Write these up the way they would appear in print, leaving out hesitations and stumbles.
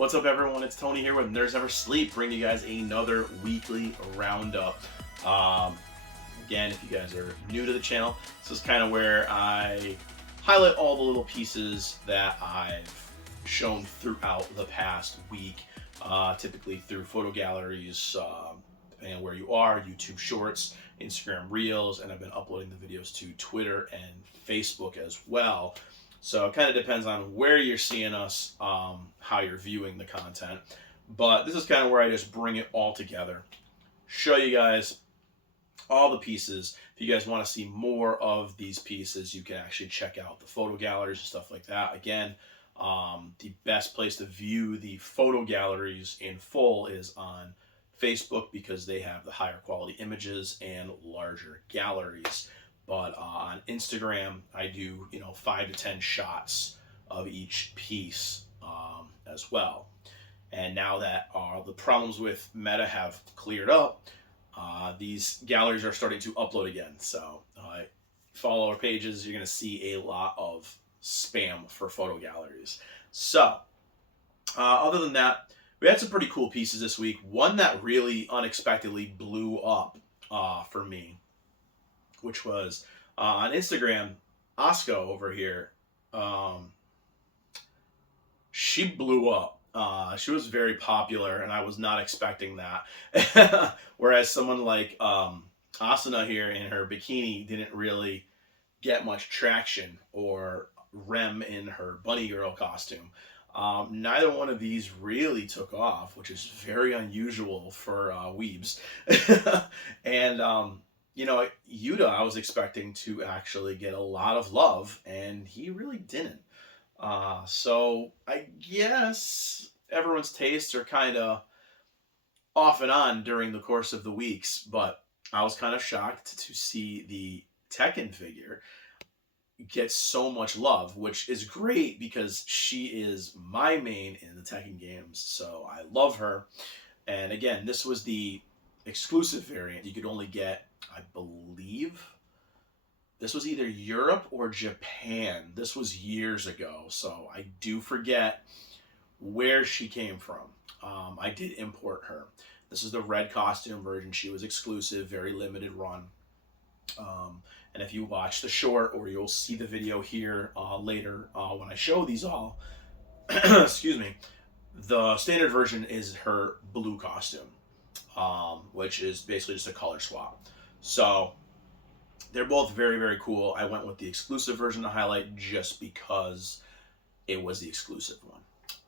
What's up, everyone? It's Tony here with Nerds Never Sleep, bringing you guys another weekly roundup. Again, if you guys are new to the channel, this is kind of where I highlight all the little pieces that I've shown throughout the past week, typically through photo galleries, depending on where you are, YouTube Shorts, Instagram Reels, and I've been uploading the videos to Twitter and Facebook as well. So it kind of depends on where you're seeing us, how you're viewing the content. But this is kind of where I just bring it all together, show you guys all the pieces. If you guys want to see more of these pieces, you can actually check out the photo galleries and stuff like that. Again, the best place to view the photo galleries in full is on Facebook because they have the higher quality images and larger galleries. But on Instagram, I do 5 to 10 shots of each piece as well. And now that the problems with Meta have cleared up, these galleries are starting to upload again. So follow our pages, you're going to see a lot of spam for photo galleries. So other than that, we had some pretty cool pieces this week. One that really unexpectedly blew up for me, which was on Instagram, Osco over here. She blew up. She was very popular, and I was not expecting that. Whereas someone like Asuna here in her bikini didn't really get much traction, or Rem in her bunny girl costume. Neither one of these really took off, which is very unusual for weebs. And Yuta, I was expecting to actually get a lot of love, and he really didn't. So I guess everyone's tastes are kind of off and on during the course of the weeks, but I was kind of shocked to see the Tekken figure get so much love, which is great because she is my main in the Tekken games, so I love her. And again, this was the exclusive variant. You could only get, I believe, this was either Europe or Japan. This was years ago, so I do forget where she came from. I did import her. This is the red costume version. She was exclusive, very limited run. And if you watch the short, or you'll see the video here later when I show these all, excuse me, the standard version is her blue costume, which is basically just a color swap. So they're both very, very cool. I went with the exclusive version to highlight just because it was the exclusive one.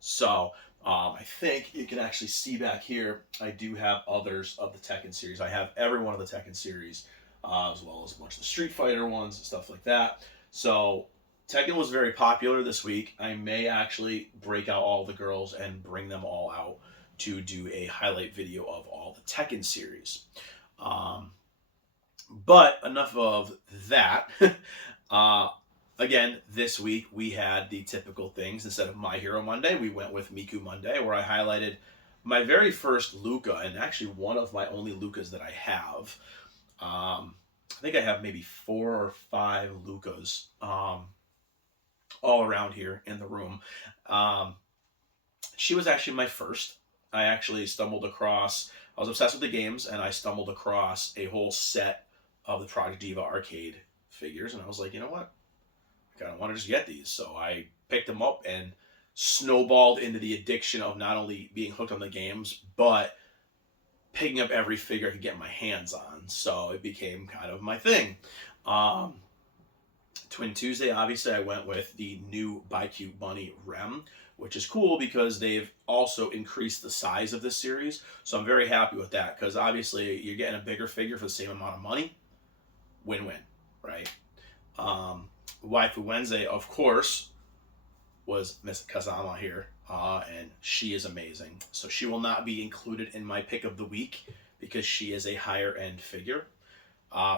So I think you can actually see back here, I do have others of the Tekken series. I have every one of the Tekken series, as well as a bunch of the Street Fighter ones and stuff like that. So Tekken was very popular this week. I may actually break out all the girls and bring them all out to do a highlight video of all the Tekken series. But enough of that. Again, this week we had the typical things. Instead of My Hero Monday, we went with Miku Monday, where I highlighted my very first Luca, and actually one of my only Lucas that I have. I think I have maybe 4 or 5 Lucas all around here in the room. She was actually my first. I actually stumbled across, I was obsessed with the games, and I stumbled across a whole set of the Project Diva arcade figures, and I was like, you know what? I kind of want to just get these. So I picked them up and snowballed into the addiction of not only being hooked on the games, but picking up every figure I could get my hands on. So it became kind of my thing. Twin Tuesday, obviously, I went with the new BiCute Bunny Rem, which is cool because they've also increased the size of this series. So I'm very happy with that because obviously you're getting a bigger figure for the same amount of money. Win-win, right? Waifu Wednesday, of course, was Miss Kazama here, and she is amazing. So she will not be included in my pick of the week because she is a higher end figure.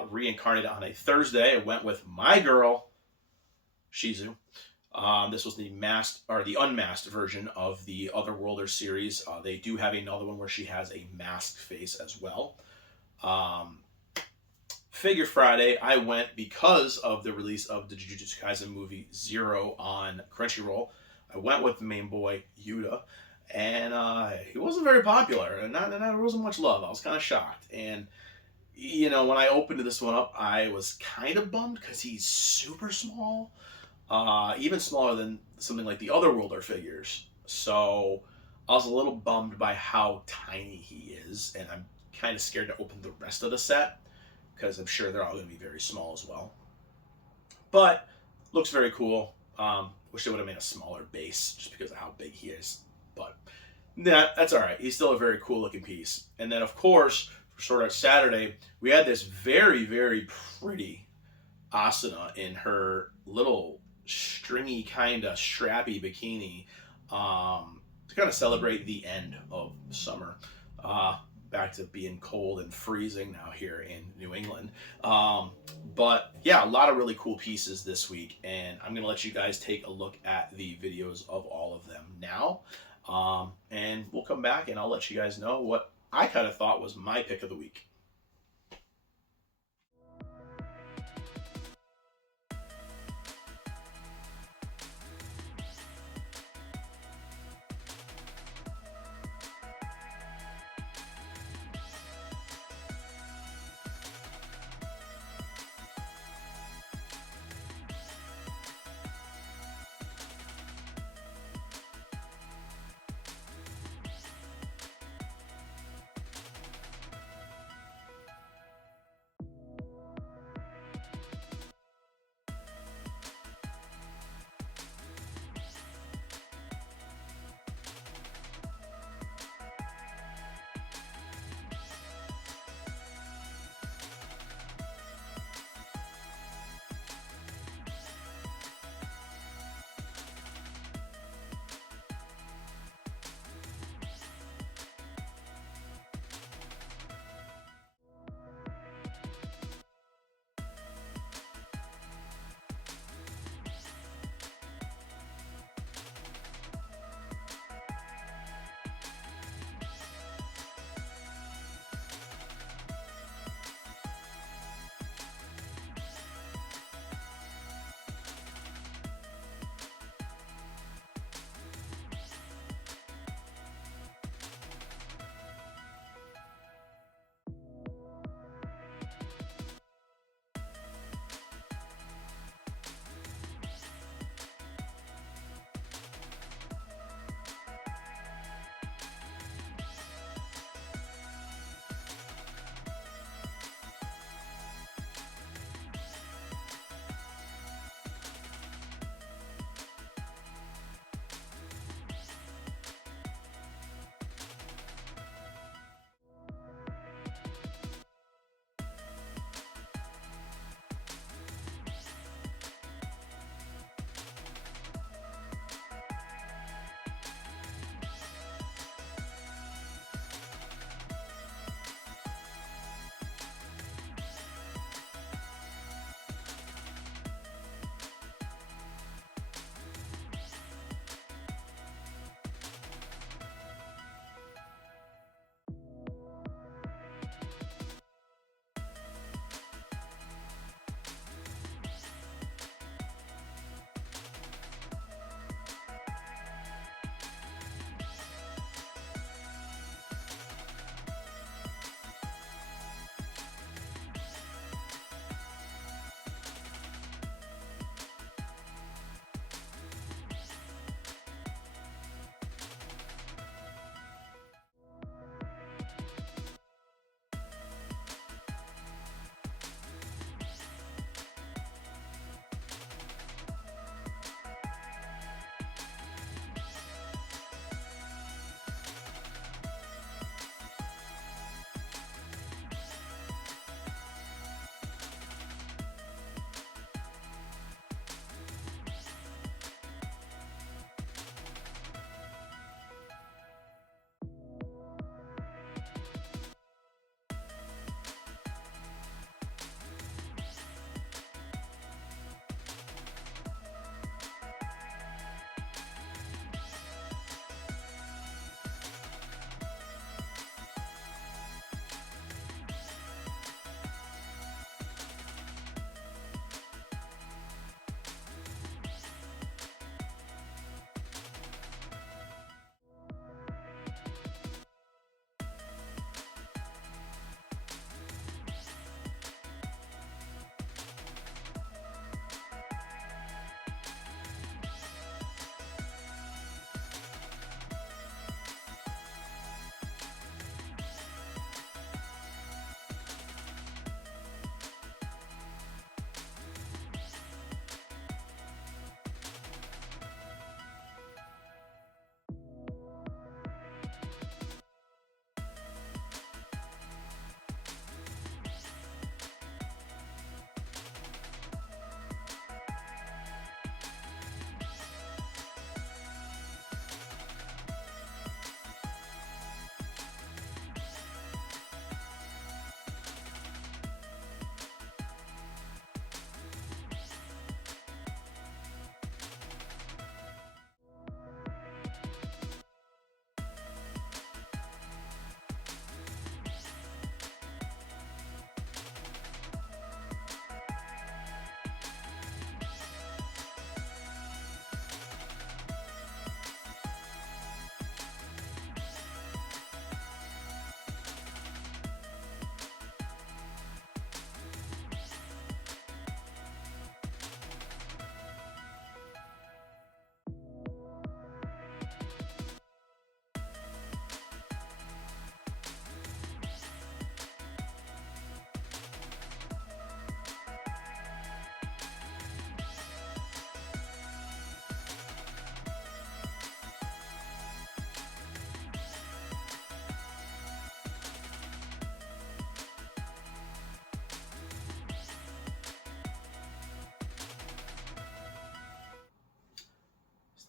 Reincarnated on a Thursday, I went with my girl, Shizu. This was the masked, or the unmasked version of the Otherworlder series. They do have another one where she has a masked face as well. Figure Friday, I went because of the release of the Jujutsu Kaisen movie Zero on Crunchyroll. I went with the main boy, Yuta, and he wasn't very popular, and there wasn't much love. I was kind of shocked, and when I opened this one up, I was kind of bummed because he's super small, even smaller than something like the other Worlder figures. So I was a little bummed by how tiny he is, and I'm kind of scared to open the rest of the set because I'm sure they're all going to be very small as well. But looks very cool. Wish they would have made a smaller base just because of how big he is. But that's all right. He's still a very cool looking piece. And then, of course, for Sword Art Saturday, we had this very, very pretty Asuna in her little stringy, kind of strappy bikini to kind of celebrate the end of summer. Back to being cold and freezing now here in New England. But yeah, a lot of really cool pieces this week, and I'm going to let you guys take a look at the videos of all of them now. And we'll come back and I'll let you guys know what I kind of thought was my pick of the week.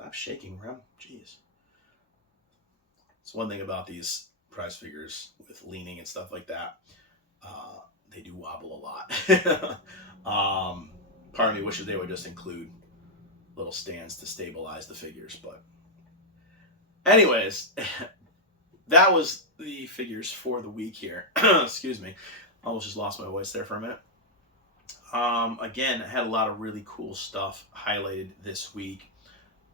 Stop shaking, Rem. Jeez. It's one thing about these prize figures with leaning and stuff like that. They do wobble a lot. Part of me wishes they would just include little stands to stabilize the figures. But anyways, that was the figures for the week here. Excuse me. I almost just lost my voice there for a minute. Again, I had a lot of really cool stuff highlighted this week.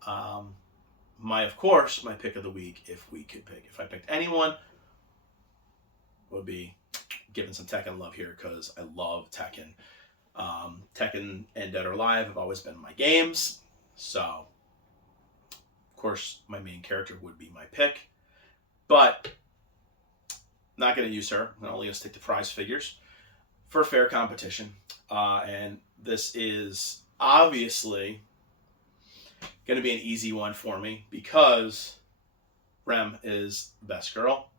Of course, my pick of the week, if we could pick, if I picked anyone, would be giving some Tekken love here because I love Tekken. Tekken and Dead or Alive have always been my games. So, of course, my main character would be my pick. But, not going to use her. I'm only going to stick to prize figures for fair competition. And this is obviously going to be an easy one for me because Rem is the best girl.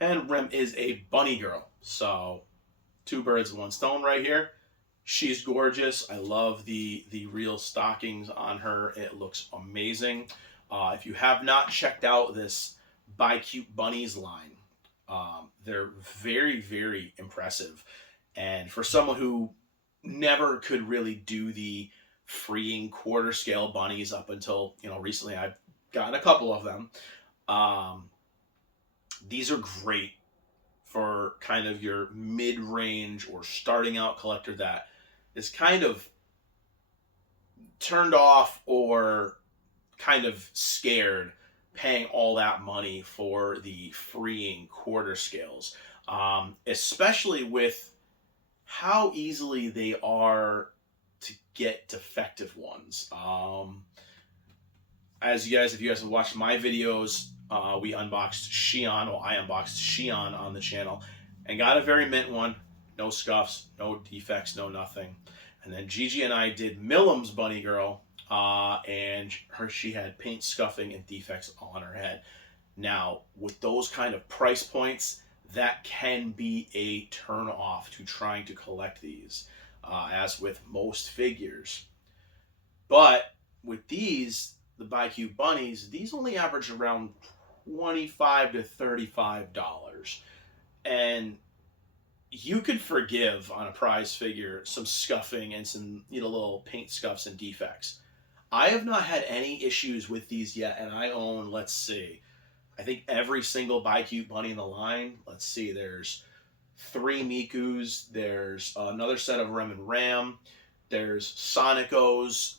And Rem is a bunny girl. So, 2 birds, 1 stone right here. She's gorgeous. I love the real stockings on her. It looks amazing. If you have not checked out this Buy Cute Bunnies line, they're very, very impressive. And for someone who never could really do the freeing quarter scale bunnies up until, recently I've gotten a couple of them. These are great for kind of your mid-range or starting out collector that is kind of turned off or kind of scared paying all that money for the freeing quarter scales, especially with how easily they are to get defective ones. If you guys have watched my videos, we unboxed Xi'an. Well, I unboxed Xi'an on the channel and got a very mint one. No scuffs, no defects, no nothing. And then Gigi and I did Millam's Bunny Girl, and she had paint scuffing and defects on her head. Now, with those kind of price points, that can be a turn off to trying to collect these, as with most figures. But with these, the Buy Cute Bunnies, these only average around $25 to $35. And you could forgive on a prize figure some scuffing and some little paint scuffs and defects. I have not had any issues with these yet, and I own, let's see, I think every single Buy Cute Bunny in the line. Let's see, there's 3 Mikus, there's another set of Rem and Ram, there's Sonicos.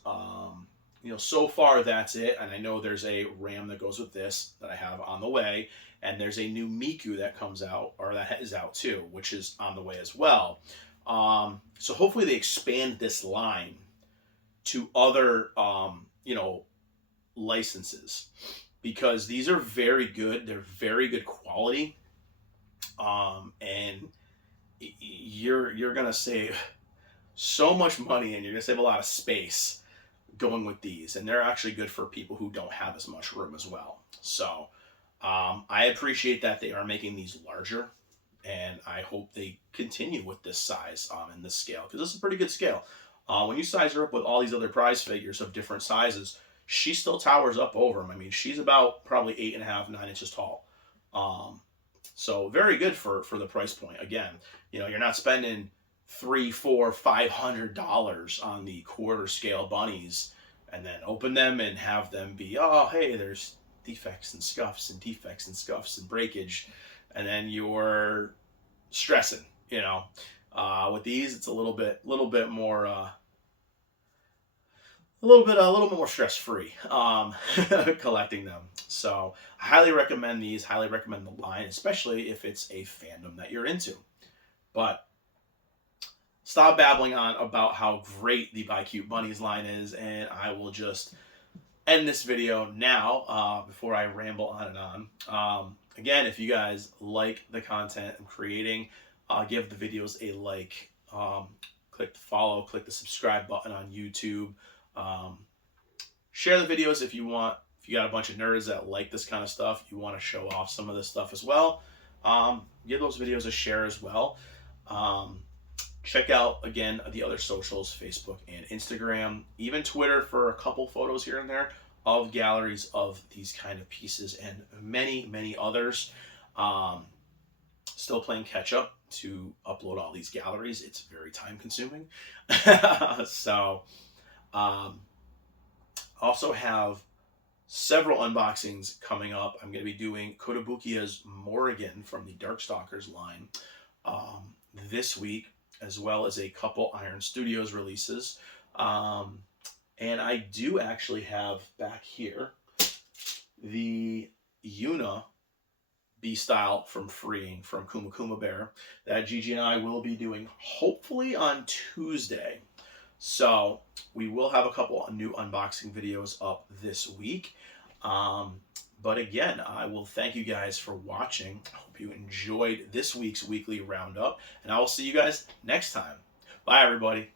So far that's it, and I know there's a Ram that goes with this that I have on the way. And there's a new Miku that comes out, or that is out too, which is on the way as well. So hopefully they expand this line to other, licenses, because these are very good. They're very good quality, and you're gonna save so much money, and you're gonna save a lot of space going with these. And they're actually good for people who don't have as much room as well. So. I appreciate that they are making these larger, and I hope they continue with this size and this scale, because this is a pretty good scale. When you size her up with all these other prize figures of different sizes, she still towers up over them. I mean, she's about probably 8.5, 9 inches tall. So very good for the price point. Again, you're not spending $300, $400, $500 on the quarter scale bunnies, and then open them and have them be, oh, hey, there's defects and scuffs and defects and scuffs and breakage, and then you're stressing. With these, it's a little bit more, a little more stress free collecting them. So I highly recommend these. Highly recommend the line, especially if it's a fandom that you're into. But stop babbling on about how great the Buy Cute Bunnies line is, and I will just end this video now before I ramble on and on. Again, if you guys like the content I'm creating, give the videos a like, click the follow, click the subscribe button on YouTube. Share the videos if you want. If you got a bunch of nerds that like this kind of stuff, you want to show off some of this stuff as well, give those videos a share as well. Check out, again, the other socials, Facebook and Instagram, even Twitter for a couple photos here and there. of galleries of these kind of pieces and many, many others. Um, Still playing catch up to upload all these galleries. It's very time consuming. So, um, also have several unboxings coming up. I'm going to be doing Kotobukiya's Morrigan from the Darkstalkers line um, this week, as well as a couple Iron Studios releases. And I do actually have back here the Yuna B-Style from Freeing from Kuma Kuma Bear that Gigi and I will be doing hopefully on Tuesday. So we will have a couple of new unboxing videos up this week. But again, I will thank you guys for watching. I hope you enjoyed this week's weekly roundup, and I will see you guys next time. Bye, everybody.